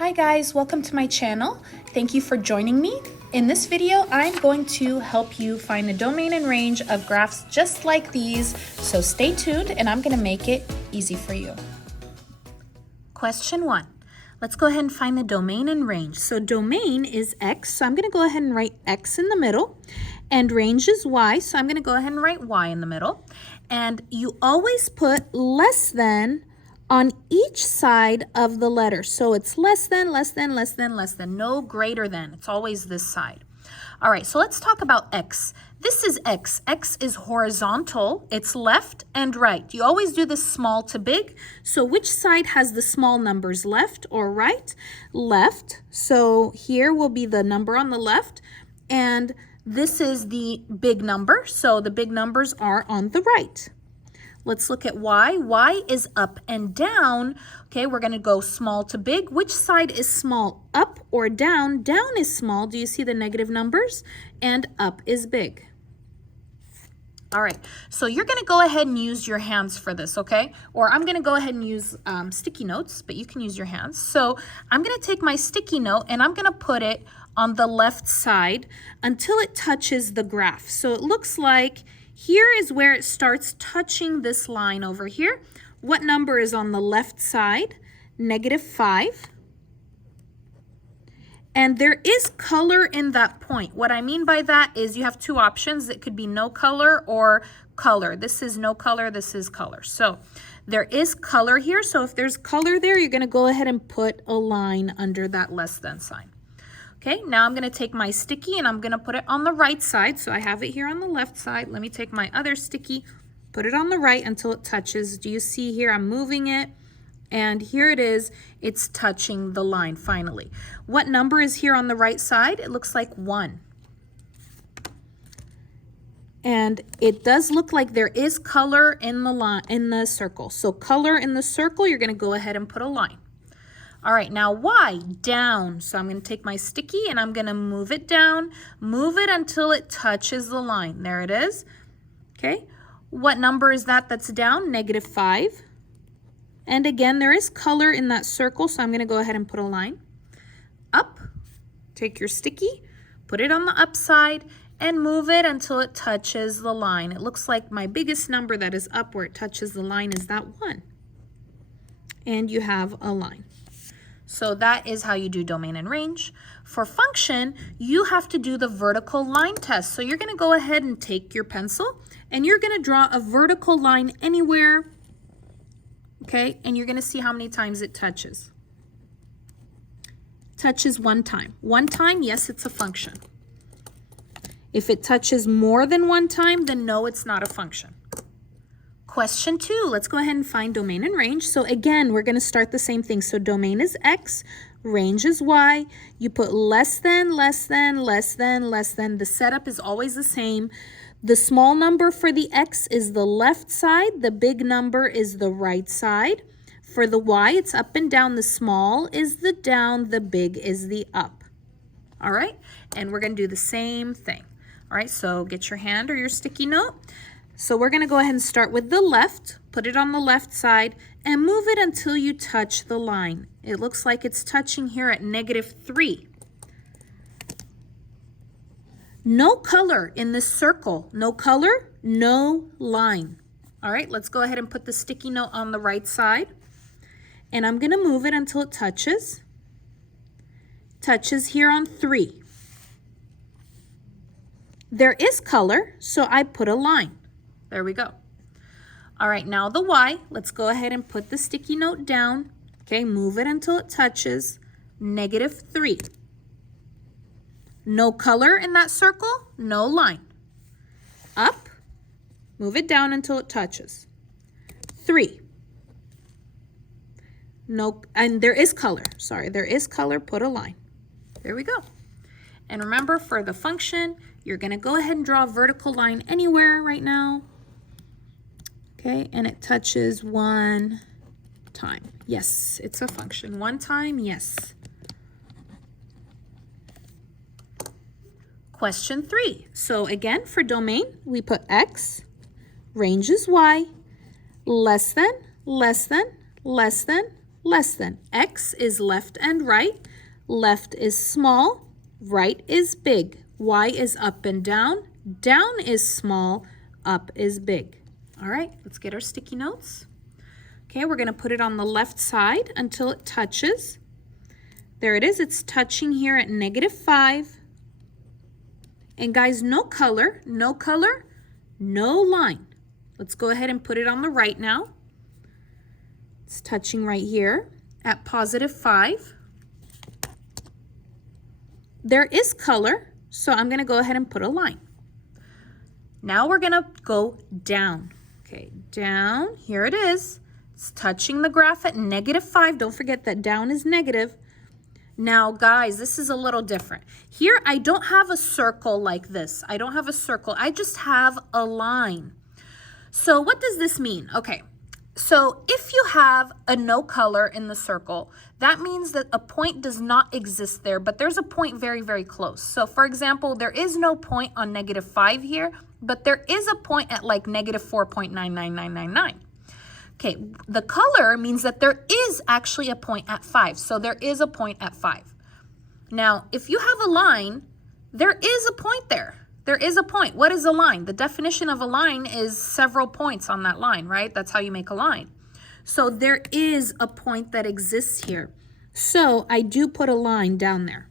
Hi guys, welcome to my channel. Thank you for joining me. In this video, I'm going to help you find the domain and range of graphs just like these. So stay tuned and I'm going to make it easy for you. Question 1. Let's go ahead and find the domain and range. So domain is x, so I'm going to go ahead and write x in the middle. And range is y, so I'm going to go ahead and write y in the middle. And you always put less than on each side of the letter. So it's less than, less than, less than, less than, no greater than. It's always this side. All right, so let's talk about x. This is x. X is horizontal. It's left and right. You always do this small to big. So which side has the small numbers, left or right? Left. So here will be the number on the left. And this is the big number. So the big numbers are on the right. Let's look at y. Y is up and down. Okay, we're going to go small to big. Which side is small, up or down? Down is small. Do you see the negative numbers? And up is big. All right, so you're going to go ahead and use your hands for this, okay? Or I'm going to go ahead and use sticky notes, but you can use your hands. So I'm going to take my sticky note and I'm going to put it on the left side until it touches the graph. So it looks like here is where it starts touching this line over here. What number is on the left side? -5. And there is color in that point. What I mean by that is you have two options. It could be no color or color. This is no color, this is color. So there is color here. So if there's color there, you're going to go ahead and put a line under that less than sign. Okay, now I'm going to take my sticky and I'm going to put it on the right side. So I have it here on the left side. Let me take my other sticky, put it on the right until it touches. Do you see here? I'm moving it. And here it is. It's touching the line finally. What number is here on the right side? It looks like 1. And it does look like there is color in the line, in the circle. So color in the circle, you're going to go ahead and put a line. All right, now y, down. So I'm going to take my sticky and I'm going to move it down. Move it until it touches the line. There it is. Okay, what number is that that's down? -5. And again, there is color in that circle, so I'm going to go ahead and put a line. Up, take your sticky, put it on the up side, and move it until it touches the line. It looks like my biggest number that is up where it touches the line is that 1. And you have a line. So that is how you do domain and range. For function, you have to do the vertical line test. So you're going to go ahead and take your pencil and you're going to draw a vertical line anywhere. Okay, and you're going to see how many times it touches. Touches 1 time. 1 time, yes, it's a function. If it touches more than 1 time, then no, it's not a function. Question 2, let's go ahead and find domain and range. So again, we're going to start the same thing. So domain is x, range is y. You put less than, less than, less than, less than. The setup is always the same. The small number for the x is the left side. The big number is the right side. For the y, it's up and down. The small is the down. The big is the up. All right, and we're going to do the same thing. All right, so get your hand or your sticky note. So we're going to go ahead and start with the left, put it on the left side, and move it until you touch the line. It looks like it's touching here at -3. No color in this circle. No color, no line. All right, let's go ahead and put the sticky note on the right side. And I'm going to move it until it touches. Touches here on 3. There is color, so I put a line. There we go. All right, now the y, let's go ahead and put the sticky note down. Okay, move it until it touches -3. No color in that circle, no line. Up, move it down until it touches 3. No, and there is color. Sorry, there is color, put a line. There we go. And remember, for the function, you're going to go ahead and draw a vertical line anywhere right now. Okay, and it touches 1 time. Yes, it's a function. 1 time, yes. Question 3. So again, for domain, we put x, range is y, less than, less than, less than, less than. X is left and right. Left is small, right is big. Y is up and down. Down is small, up is big. All right, let's get our sticky notes. Okay, we're going to put it on the left side until it touches. There it is. It's touching here at -5. And guys, no color, no line. Let's go ahead and put it on the right now. It's touching right here at +5. There is color, so I'm going to go ahead and put a line. Now we're going to go down. Okay, down. Here it is. It's touching the graph at -5. Don't forget that down is negative. Now, guys, this is a little different. Here, I don't have a circle like this. I don't have a circle. I just have a line. So what does this mean? Okay, so if you have a no color in the circle, that means that a point does not exist there, but there's a point very, very close. So for example, there is no point on -5 here, but there is a point at like -4.99999. Okay, the color means that there is actually a point at 5. So there is a point at 5. Now, if you have a line, there is a point there. There is a point. What is a line? The definition of a line is several points on that line, right? That's how you make a line. So there is a point that exists here. So I do put a line down there.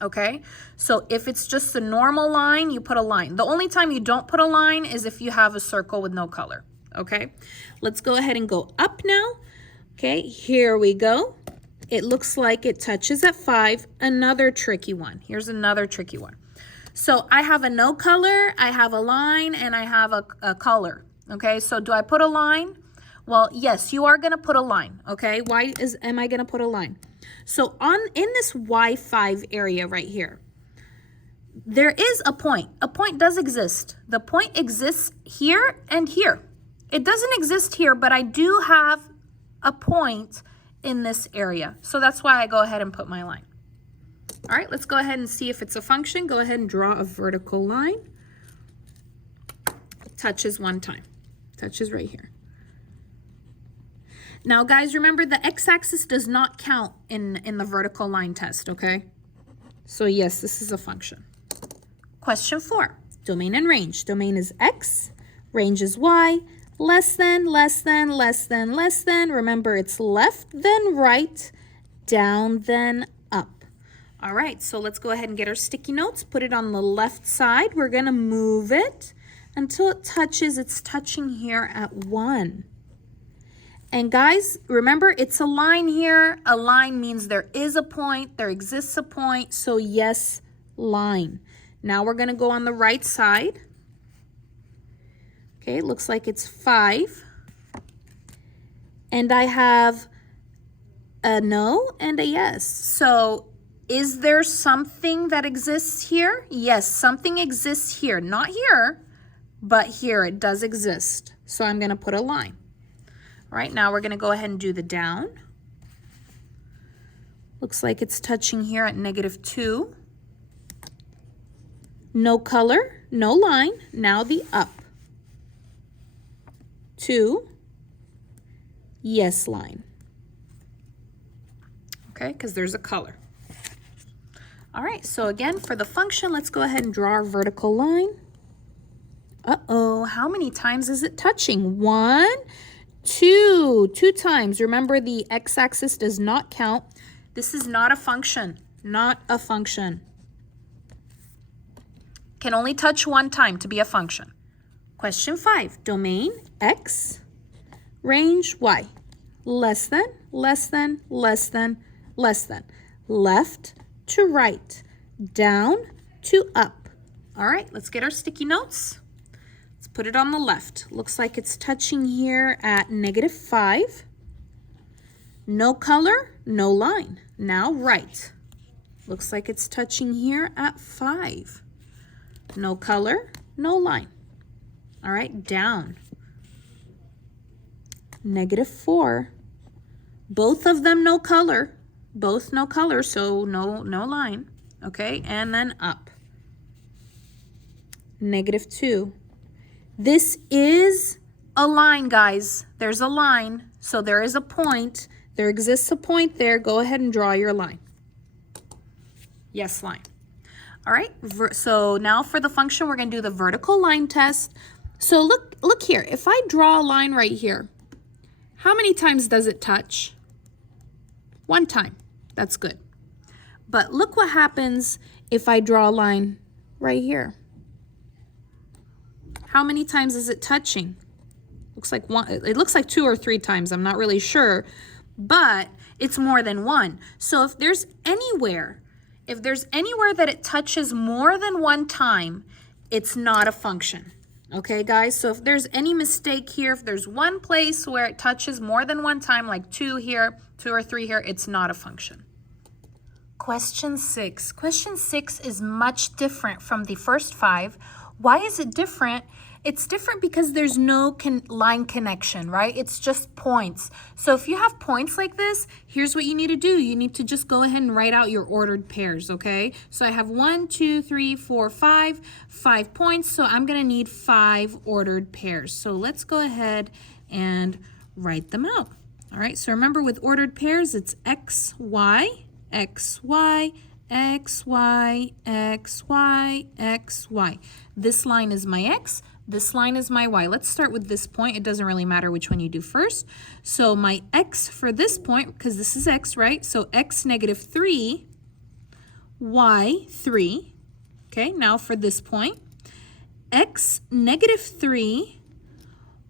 Okay, so if it's just a normal line, you put a line. The only time you don't put a line is if you have a circle with no color. Okay, let's go ahead and go up now. Okay, here we go. It looks like it touches at 5. Another tricky one. Here's another tricky one. So I have a no color, I have a line, and I have a color. Okay, so do I put a line? Well, yes, you are going to put a line. Okay, why am I going to put a line? So in this Y5 area right here, there is a point. A point does exist. The point exists here and here. It doesn't exist here, but I do have a point in this area. So that's why I go ahead and put my line. All right, let's go ahead and see if it's a function. Go ahead and draw a vertical line. Touches one time. Touches right here. Now, guys, remember the x-axis does not count in the vertical line test, okay? So yes, this is a function. Question 4, domain and range. Domain is x, range is y. Less than, less than, less than, less than. Remember, it's left, then right, down, then up. All right, so let's go ahead and get our sticky notes. Put it on the left side. We're going to move it until it touches. It's touching here at 1. And guys, remember, it's a line here. A line means there is a point. There exists a point. So yes, line. Now we're going to go on the right side. Okay, it looks like it's 5. And I have a no and a yes. So is there something that exists here? Yes, something exists here. Not here, but here it does exist. So I'm going to put a line. All right, now we're going to go ahead and do the down. Looks like it's touching here at -2. No color, no line. Now the up. 2, yes line. Okay, because there's a color. All right, so again, for the function, let's go ahead and draw our vertical line. Uh-oh, how many times is it touching? 1, 2 times. Remember, the x-axis does not count. This is not a function, not a function. Can only touch 1 time to be a function. Question 5, domain x, range y. Less than, less than, less than, less than. Left to right, down to up. All right, let's get our sticky notes. Let's put it on the left. Looks like it's touching here at -5. No color, no line. Now right. Looks like it's touching here at 5. No color, no line. All right, down. -4. Both of them no color. Both no color, so no line. Okay, and then up. -2. This is a line, guys. There's a line, so there is a point. There exists a point there. Go ahead and draw your line. Yes, line. All right, so now for the function, we're going to do the vertical line test. So look here. If I draw a line right here, how many times does it touch? 1 time. That's good. But look what happens if I draw a line right here. How many times is it touching? Looks like one. It looks like 2 or 3 times. I'm not really sure, but it's more than 1. So if there's anywhere that it touches more than 1 time, it's not a function. Okay, guys? So if there's any mistake here, if there's one place where it touches more than 1 time, like 2 here, 2 or 3 here, it's not a function. Question 6. Question 6 is much different from the first 5. Why is it different? It's different because there's no line connection, right? It's just points. So if you have points like this, here's what you need to do. You need to just go ahead and write out your ordered pairs, okay? So I have 1, 2, 3, 4, 5 points. So I'm going to need 5 ordered pairs. So let's go ahead and write them out. All right, so remember with ordered pairs, it's x, y, x, y, x, y, x, y, x, y. This line is my x. This line is my y. Let's start with this point. It doesn't really matter which one you do first. So my x for this point, because this is x, right? So x -3, y 3. Okay, now for this point, x -3,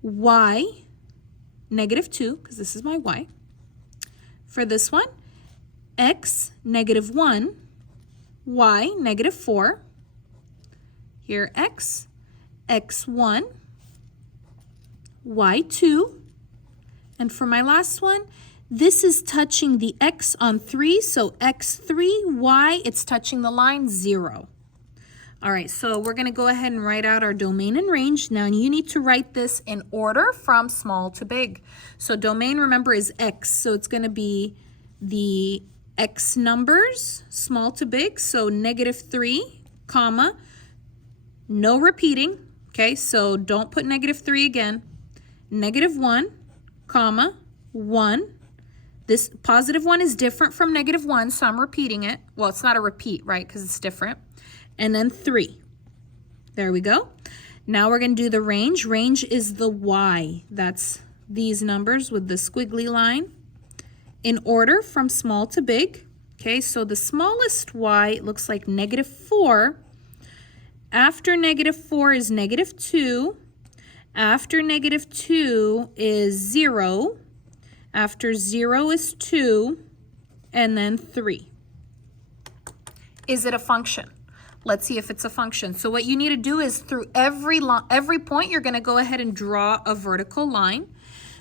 y -2, because this is my y. For this one, x -1, y -4. Here x, x1, y2. And for my last one, this is touching the x on 3, so x3, y, it's touching the line 0. All right, so we're going to go ahead and write out our domain and range. Now you need to write this in order from small to big. So domain, remember, is x, so it's going to be the x numbers, small to big, so -3, comma, no repeating, okay, so don't put -3 again, -1, comma, 1. This positive 1 is different from -1, so I'm repeating it. Well, it's not a repeat, right, because it's different. And then 3. There we go. Now we're going to do the range. Range is the y. That's these numbers with the squiggly line. In order from small to big. Okay, so the smallest y looks like -4. After -4 is -2. After -2 is 0. After 0 is 2. And then 3. Is it a function? Let's see if it's a function. So what you need to do is through every point, you're going to go ahead and draw a vertical line.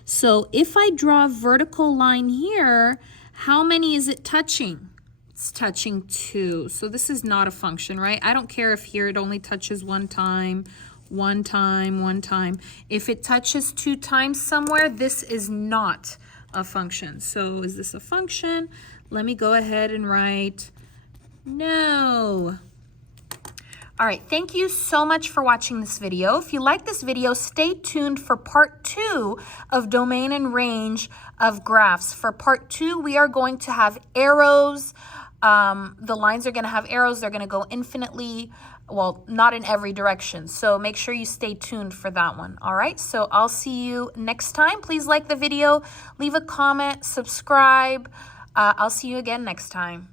So if I draw a vertical line here, how many is it touching? It's touching 2. So this is not a function, right? I don't care if here it only touches 1 time, 1 time, 1 time. If it touches 2 times somewhere, this is not a function. So is this a function? Let me go ahead and write no. All right, thank you so much for watching this video. If you like this video, stay tuned for part 2 of domain and range of graphs. For part 2, we are going to have arrows. The lines are going to have arrows. They're going to go infinitely, well, not in every direction. So make sure you stay tuned for that one. All right, so I'll see you next time. Please like the video, leave a comment, subscribe. I'll see you again next time.